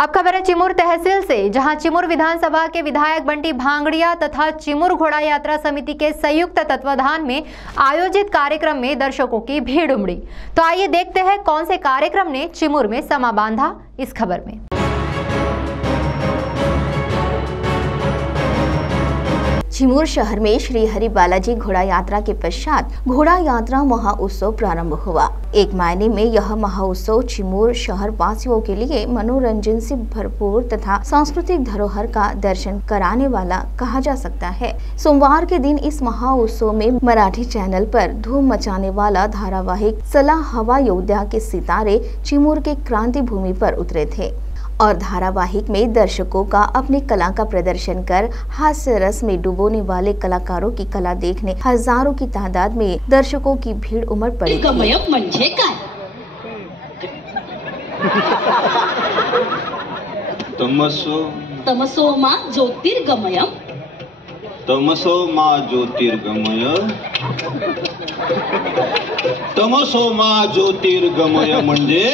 अब खबर है चिमूर तहसील से, जहां चिमूर विधानसभा के विधायक बंटी भांगड़िया तथा चिमूर घोड़ा यात्रा समिति के संयुक्त तत्वाधान में आयोजित कार्यक्रम में दर्शकों की भीड़ उमड़ी। तो आइए देखते हैं कौन से कार्यक्रम ने चिमूर में समा बांधा इस खबर में। चिमूर शहर में श्री हरि बालाजी घोड़ा यात्रा के पश्चात घोड़ा यात्रा महोत्सव प्रारंभ हुआ। एक मायने में यह महोत्सव चिमूर शहर वासियों के लिए मनोरंजन से भरपूर तथा सांस्कृतिक धरोहर का दर्शन कराने वाला कहा जा सकता है। सोमवार के दिन इस महोत्सव में मराठी चैनल पर धूम मचाने वाला धारावाहिक सलाह हवा योद्धा के सितारे चिमूर के क्रांति भूमि पर उतरे थे और धारावाहिक में दर्शकों का अपनी कला का प्रदर्शन कर हास्य रस में डुबोने वाले कलाकारों की कला देखने हजारों की तादाद में दर्शकों की भीड़ उमड़ पड़ी। म्हणजे काय? तमसो मा ज्योतिर्गमय तमसो मा ज्योतिर्गमय तमसो मा ज्योतिर्गमय म्हणजे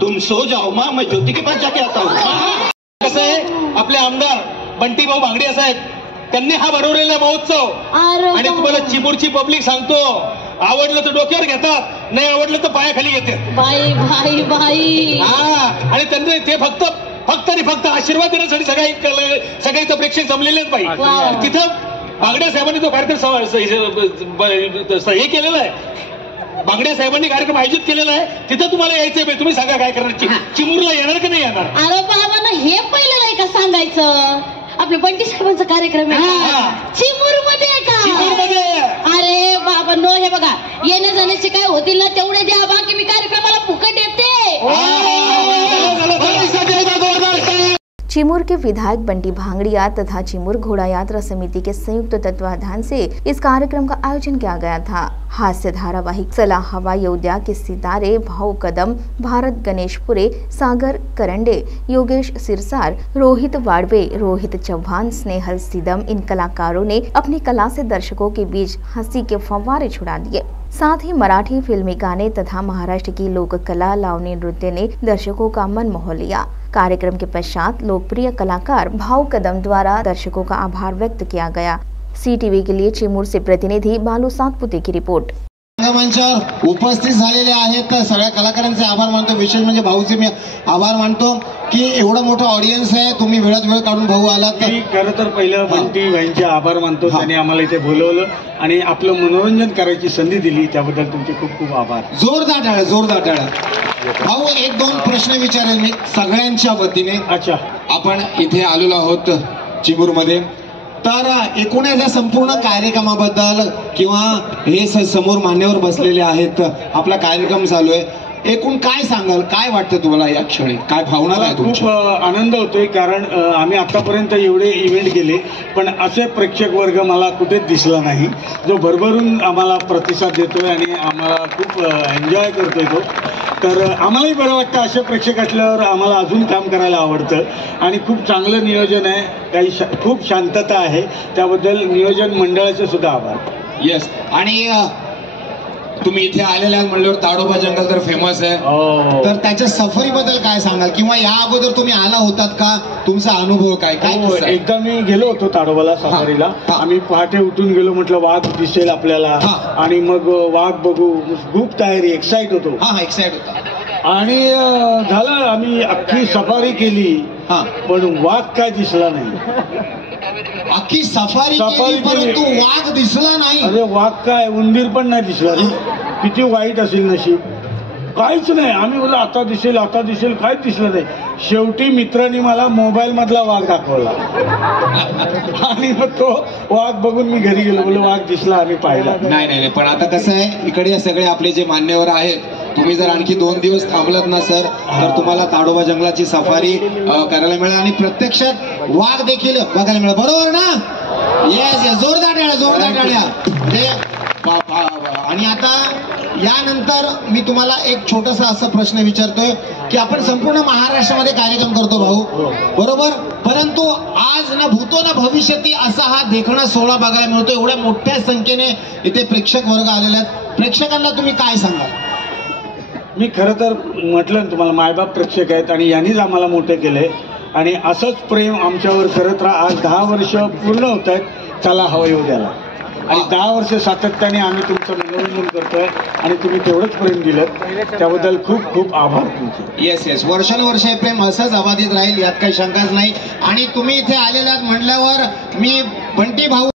तुम सो जाओ मां, मैं ज्योति के पास जाके आता हूँ। कसं आहे, आपले आमदार बंटी भाऊ भांगडिया साहेब त्यांनी हा भरवलेला महोत्सव आणि तुम्हाला चिमूरची पब्लिक सांगतो, आवडलं तर डोक्यावर घेतात, नाही आवडलं तर पायाखाली घेतात। बाई बाई बाई आणि त्यांनी ते फक्त आशीर्वाद देण्यासाठी सगळे प्रेक्षक जमलेले आहेत बाई। तिथं भांगडिया साहेबांनी तो कार्यक्रम हे केलेला आहे, भांगडिया साहेबांनी कार्यक्रम आयोजित केलेला आहे, तिथं तुम्हाला यायचंय। तुम्ही सांगा काय करणार, चिमूरला येणार की नाही येणार? अरे बाबा ना, हे पहिलं नाही का सांगायचं? आपल्या बंटी साहेबांचा कार्यक्रम आहे चिमूर मध्ये का? अरे बाबा नो, हे बघा येण्या जाण्याचे काय होतील ना तेवढे द्या, बाकी मी कार्यक्रमाला फुकट येते। चिमूर के विधायक बंटी भांगड़िया तथा चिमूर घोड़ा यात्रा समिति के संयुक्त तत्वाधान से इस कार्यक्रम का आयोजन किया गया था। हास्य धारावाहिक सलाह हवा योद्धा के सितारे भाऊ कदम, भारत गणेशपुरे, सागर करंडे, योगेश सिरसार, रोहित वाड़वे, रोहित चौहान, स्नेहल सिदम, इन कलाकारों ने अपनी कला से दर्शकों के बीच हंसी के फव्वारे छुड़ा दिए। साथ ही मराठी फिल्मी गाने तथा महाराष्ट्र की लोक कला लावनी नृत्य ने दर्शकों का मन मोह लिया। कार्यक्रम के पश्चात लोकप्रिय कलाकार भाऊ कदम द्वारा दर्शकों का आभार व्यक्त किया गया। CTV के लिए चिमूर से प्रतिनिधि बालू सातपुते की रिपोर्ट। मंचावर उपस्थित झालेले आहेत सगळ्या कलाकारांचे आभार मानतो। विशेष म्हणजे भाऊचे मी आभार मानतो की एवढा मोठा ऑडियन्स आहे, तुम्ही वेळात वेळ काढून भाऊ आलात। मी खरं तर पहिलं बंटी भाईंचे आभार मानतो, त्यांनी आम्हाला इथे बोलवलं आणि आपलं मनोरंजन करायची संधी दिली, त्याबद्दल तुमचे खूप खूप आभार। जोरदार टाळ्या, जोरदार टाळ्या। भाऊ एक दोन प्रश्न विचारेल मी सगळ्यांच्या वतीने। अच्छा, आपण इथे आलेलो आहोत चिमूर मध्ये, तर एकूण या संपूर्ण कार्यक्रमाबद्दल किंवा हे समोर मान्यवर बसलेले आहेत, आपला कार्यक्रम चालू आहे, एकूण काय सांगाल? काय वाटतं तुम्हाला या क्षणी, काय भावना आहे तुमची? खूप आनंद होतोय, कारण आम्ही आतापर्यंत एवढे इव्हेंट केले पण असे प्रेक्षक वर्ग मला कुठेच दिसला नाही, जो भरभरून आम्हाला प्रतिसाद देतोय आणि आम्हाला खूप एन्जॉय करतोय तो। तर आम्हालाही बरं वाटतं, असे प्रेक्षक असल्यावर आम्हाला अजून काम करायला आवडतं आणि खूप चांगलं नियोजन आहे, काही खूप शांतता आहे, त्याबद्दल नियोजन मंडळाचे सुद्धा आभार। येस, आणि तुम्ही इथे आलेले आहात म्हणल्यावर ताडोबा जंगल तर फेमस आहे, तर त्याच्या सफरीबद्दल काय सांगाल किंवा या अगोदर तुम्ही आला होतात का? तुमचा अनुभव काय? काय एकदा मी गेलो होतो ताडोबाला सफारीला, आम्ही पहाटे उठून गेलो, म्हटलं वाघ दिसेल आपल्याला आणि मग वाघ बघू, खूप तयारी, एक्साइट होतो। एक्साइट होता आणि झालं, आम्ही अख्खी सफारी केली पण वाघ काय दिसला नाही। अख्खी सफारी केली परंतु वाघ दिसला नाही? अरे वाघ काय, उंदीर पण नाही दिसला रे, किती वाईट असेल नशीब, काहीच नाही। आम्ही बोललो आता दिसेल, काहीच दिसलं नाही। शेवटी मित्रांनी मला मोबाईल मधला वाघ दाखवला आणि मग तो वाघ बघून मी घरी गेलो, बोललो वाघ दिसला, आम्ही पाहिला। नाही, पण आता कसं आहे, इकडे सगळे आपले जे मान्यवर आहेत, तुम्ही जर आणखी 2 दिवस थांबलात ना सर, तर तुम्हाला ताडोबा जंगलाची सफारी करायला मिळेल आणि प्रत्यक्षात वाघ देखील बघायला मिळेल, बरोबर ना? येस, जोरदार टाळ्या, जोरदार टाळ्या। आणि आता यानंतर मी तुम्हाला एक छोटासा असा प्रश्न विचारतोय की आपण संपूर्ण महाराष्ट्रामध्ये कार्यक्रम करतो भाऊ, बरोबर, परंतु आज ना भूतो ना भविष्यती असा हा देखणा सोहळा बघायला मिळतो। एवढ्या मोठ्या संख्येने इथे प्रेक्षक वर्ग आलेले आहेत, प्रेक्षकांना तुम्ही काय सांगाल? मी खरं तर म्हटलं ना तुम्हाला, मायबाप प्रेक्षक आहेत आणि यांनीच आम्हाला मोठे केले आणि असंच प्रेम आमच्यावर करत राहा. आज 10 वर्ष पूर्ण होत आहेत चला हवा येऊ द्याला आणि 10 वर्ष सातत्याने आम्ही तुमचं मनोरंजन करतोय आणि तुम्ही तेवढंच प्रेम दिलं, त्याबद्दल खूप खूप आभार तुमचे. येस वर्षानुवर्ष हे प्रेम असंच अबाधित राहील, यात काही शंकाच नाही. आणि तुम्ही इथे आलेला म्हटल्यावर मी बंटी भाऊ